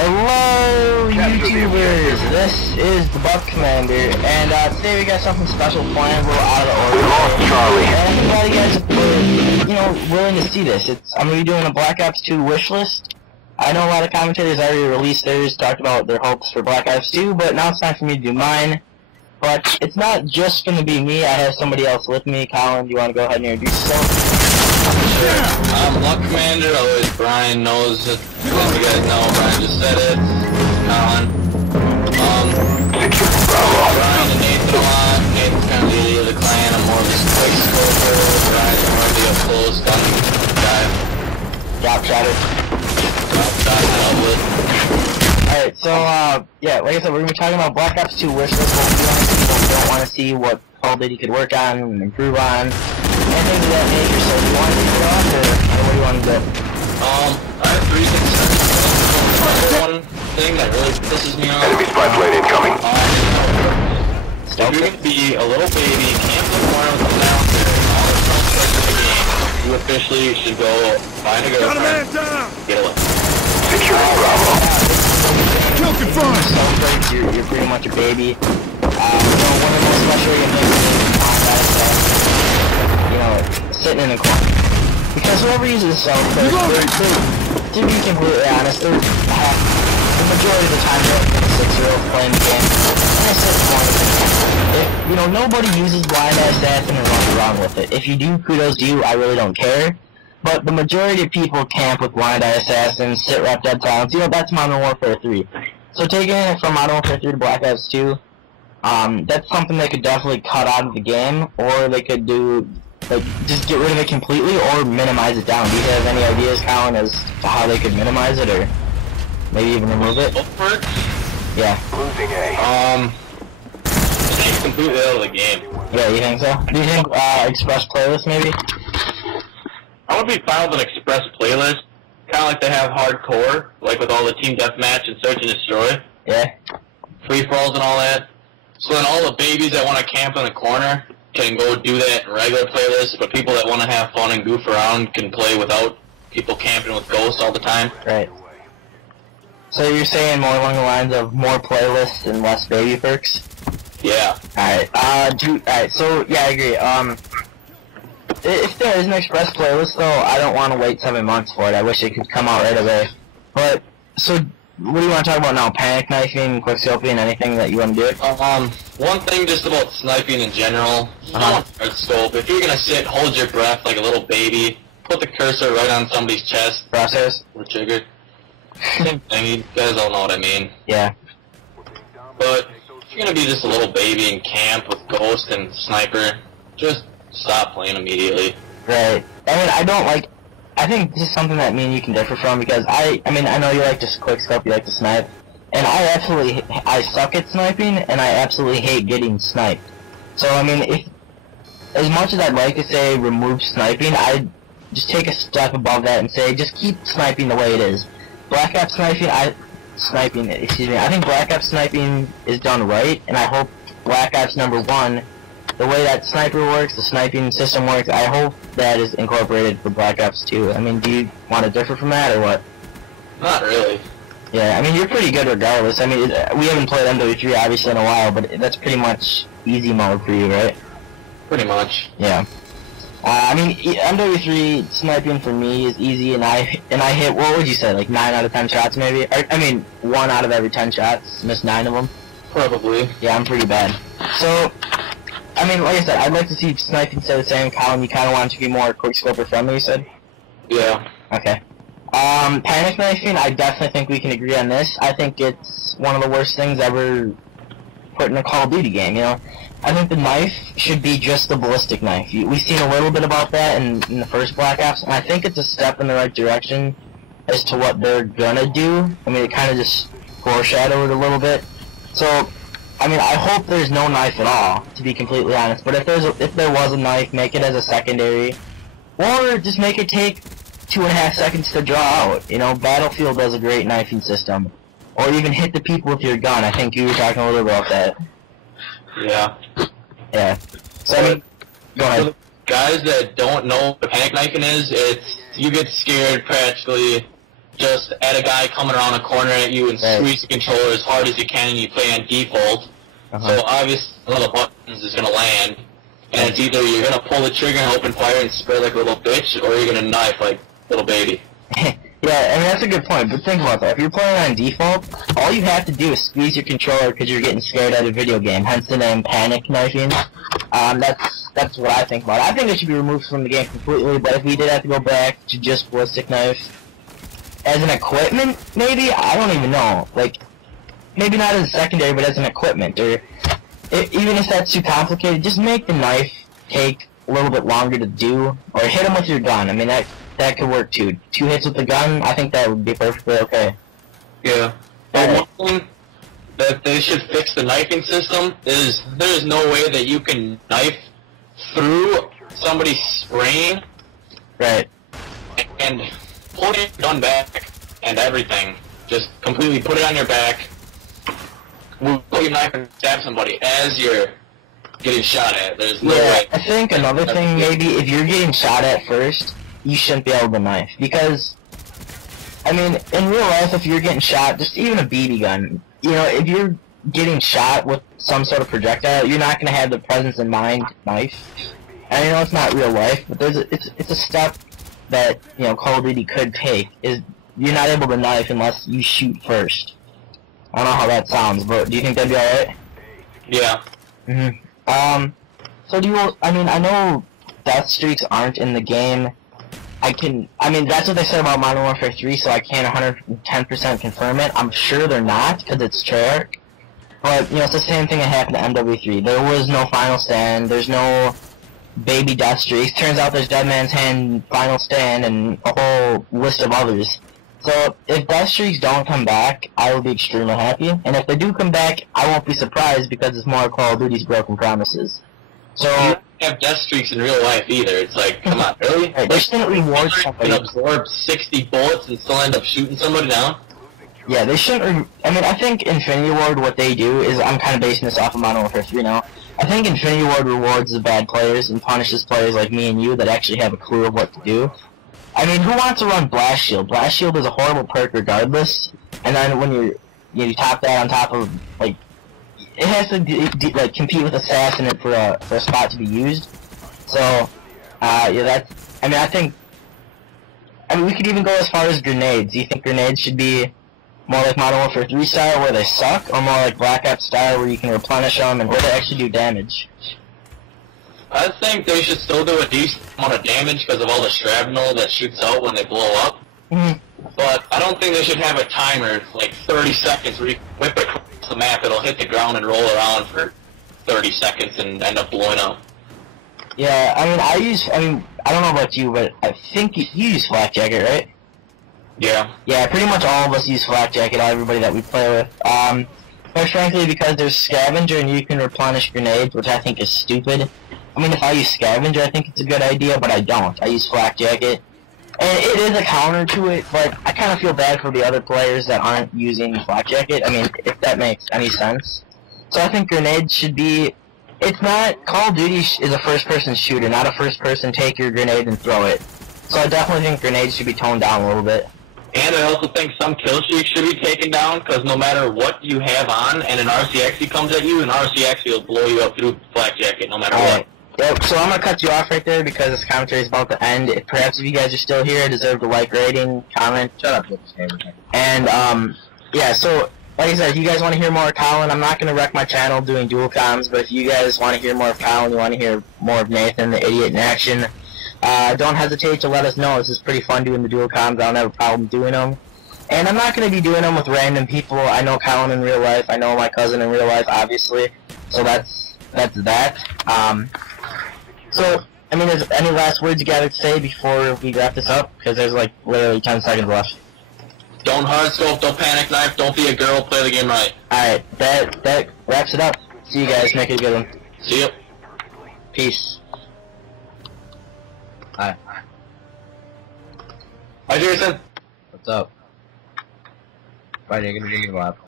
Hello, YouTubers! This is the Buff Commander, and today we got something special planned. We're out of the ordinary, Charlie. and I'm glad you guys are, willing to see this. I'm going to be doing a Black Ops 2 wish list. I know a lot of commentators already released theirs, talked about their hopes for Black Ops 2, but now it's time for me to do mine. But it's not just going to be me. I have somebody else with me. Colin, do you want to go ahead and introduce yourself? Sure. I'm Luck Commander, always Brian knows it. As you guys know, Brian just said it. Colin. Brian and Nathan a lot. Nathan's kind of the leader of the clan. I'm more of a quick scoper. Brian's more of the up close gun guy. Drop shatter. Alright, so, yeah, like I said, we're going to be talking about Black Ops 2 wish list, what we don't want to see, what Call of Duty could work on and improve on, anything of that nature. So do you want to kick it off, or what do you want to do? I have three things. One thing that really pisses me off. Enemy spy plane incoming. If you're going to be a little baby, camp in the corner with the bouncer, and all the front starts in the game, you officially should go find a girlfriend, get a lick. Securing Bravo. Kill confirmed! You're pretty much a baby. One of the most frustrating things is sitting in a corner. Because whoever uses self-play, to be completely honest, the majority of the time they're like 6-year-olds playing the game, and they sit in corners. If, nobody uses blind assassin and runs around with it. If you do, kudos to you, I really don't care. But the majority of people camp with blind assassin, sit rep dead silence. That's Modern Warfare 3. So taking it from Modern Warfare 3 to Black Ops 2, that's something they could definitely cut out of the game, or they could do, just get rid of it completely, or minimize it down. Do you have any ideas, Colin, as to how they could minimize it, or maybe even remove it? Yeah. Losing A. Take it completely out of the game. Yeah, you think so? Do you think, Express Playlist, maybe? I would be fine with an express playlist, kind of like they have hardcore, like with all the team deathmatch and search and destroy. Yeah. Free-for-alls and all that. So then all the babies that want to camp in the corner can go do that in regular playlists, but people that want to have fun and goof around can play without people camping with ghosts all the time. Right. So you're saying more along the lines of more playlists and less baby perks? Yeah. Alright, alright, so, yeah, I agree. If there is an express playlist, though, I don't want to wait 7 months for it. I wish it could come out right away. But, so, what do you want to talk about now? Panic knifing, quickscoping, anything that you want to do? One thing just about sniping in general, scope. If you're going to sit, hold your breath like a little baby, put the cursor right on somebody's chest. Crosshairs? Or trigger. Same thing, you guys all know what I mean. Yeah. But, if you're going to be just a little baby in camp with Ghost and Sniper, just stop playing immediately. Right. I think this is something that me and you can differ from, because I know you like to quickscope, you like to snipe, and I suck at sniping, and I absolutely hate getting sniped. So, as much as I'd like to say remove sniping, I'd just take a step above that and say just keep sniping the way it is. Black Ops sniping, I think Black Ops sniping is done right, and I hope Black Ops #1, the way that sniper works, the sniping system works, I hope that is incorporated for Black Ops 2. Do you want to differ from that, or what? Not really. Yeah, you're pretty good regardless. We haven't played MW3 obviously in a while, but that's pretty much easy mode for you, right? Pretty much. Yeah. MW3 sniping for me is easy, and I hit, what would you say, like 9 out of 10 shots maybe? 1 out of every 10 shots, missed 9 of them. Probably. Yeah, I'm pretty bad. So, like I said, I'd like to see sniping stay the same. Colin, you kind of want it to be more quickscoper friendly, you said? Yeah. Okay. Panic knifing, I definitely think we can agree on this. I think it's one of the worst things ever put in a Call of Duty game, I think the knife should be just the ballistic knife. We've seen a little bit about that in the first Black Ops, and I think it's a step in the right direction as to what they're gonna do. It kind of just foreshadowed a little bit. So, I hope there's no knife at all, to be completely honest. But if there was a knife, make it as a secondary, or just make it take 2.5 seconds to draw out. Battlefield does a great knifing system, or even hit the people with your gun. I think you were talking a little bit about that. Yeah. Yeah. So, go ahead. For the guys that don't know what panic knifing is, you get scared practically just add a guy coming around a corner at you and squeeze the controller as hard as you can, and you play on default. So obviously one of the buttons is gonna land, and it's either you're gonna pull the trigger and open fire and spray like a little bitch, or you're gonna knife like a little baby. Yeah, I mean, that's a good point, but think about that. If you're playing on default, all you have to do is squeeze your controller because you're getting scared at a video game, hence the name panic knifing. That's what I think about it. I think it should be removed from the game completely, but if we did have to go back to just ballistic knives, as an equipment, maybe? I don't even know. Like, maybe not as a secondary, but as an equipment, or even if that's too complicated, just make the knife take a little bit longer to do, or hit them with your gun. I mean, that could work too. 2 hits with the gun, I think that would be perfectly okay. Yeah. But one thing that they should fix the knifing system is there's no way that you can knife through somebody's spraying. Right. And pull your gun back and everything. Just completely put it on your back, pull your knife and stab somebody as you're getting shot at. There's no way. I think another thing, maybe, if you're getting shot at first, you shouldn't be able to knife, because, I mean, in real life, if you're getting shot, just even a BB gun, you know, if you're getting shot with some sort of projectile, you're not going to have the presence in mind to knife. And I know it's not real life, but it's a step that, you know, Call of Duty could take, is you're not able to knife unless you shoot first. I don't know how that sounds, but do you think that'd be alright? Yeah. So do you, I mean, I know death streaks aren't in the game. I mean, that's what they said about Modern Warfare 3, so I can't 110% confirm it. I'm sure they're not, because it's Treyarch. But, you know, it's the same thing that happened to MW3. There was no final stand, there's no baby death streaks. Turns out there's Dead Man's Hand, Final Stand, and a whole list of others. So, if death streaks don't come back, I will be extremely happy. And if they do come back, I won't be surprised, because it's more Call of Duty's broken promises. So, you don't have death streaks in real life either. It's like, come on, really? They shouldn't reward somebody. You can absorb 60 bullets and still end up shooting somebody down? Yeah, they shouldn't. I mean, I think Infinity Ward, what they do is, I'm kind of basing this off of Modern Warfare 3 now. I think Infinity Ward rewards the bad players and punishes players like me and you that actually have a clue of what to do. I mean, who wants to run Blast Shield? Blast Shield is a horrible perk regardless, and then when you top that on top of, like, it has to like compete with Assassin for a spot to be used. So, yeah, that's. I mean, we could even go as far as grenades. Do you think grenades should be more like Modern Warfare 3 style, where they suck, or more like Black Ops style, where you can replenish them and where they actually do damage? I think they should still do a decent amount of damage because of all the shrapnel that shoots out when they blow up. But I don't think they should have a timer, like 30 seconds, where you whip it across the map, it'll hit the ground and roll around for 30 seconds and end up blowing up. Yeah, I mean, I don't know about you, but I think you use Flak Jacket, right? Yeah. Yeah, pretty much all of us use Flak Jacket, everybody that we play with. Quite frankly, because there's Scavenger and you can replenish grenades, which I think is stupid. I mean, if I use Scavenger, I think it's a good idea, but I don't. I use Flak Jacket. And it is a counter to it, but I kind of feel bad for the other players that aren't using Flak Jacket. I mean, if that makes any sense. So I think grenades should be... It's not... Call of Duty is a first-person shooter, not a first-person take your grenade and throw it. So I definitely think grenades should be toned down a little bit. And I also think some kill streaks should be taken down, because no matter what you have on, and an RCXD comes at you, an RCXD will blow you up through Flak Jacket, no matter what. Yep, so I'm going to cut you off right there, because this commentary is about to end. Perhaps if you guys are still here, I deserve a like rating, comment. Shut up, and, yeah, so, like I said, if you guys want to hear more of Colin, I'm not going to wreck my channel doing dual comms, but if you guys want to hear more of Colin, you want to hear more of Nathan, the idiot in action, don't hesitate to let us know. This is pretty fun doing the dual comms. I don't have a problem doing them. And I'm not going to be doing them with random people. I know Colin in real life. I know my cousin in real life, obviously. So that's that. So, I mean, is there any last words you got to say before we wrap this up? Because there's, like, literally 10 seconds left. Don't hard scope, don't panic knife, don't be a girl, play the game right. Alright, that wraps it up. See you guys, make it a good one. See ya. Peace. Hi. Hi, Jason. What's up? Why are you gonna give me a lap?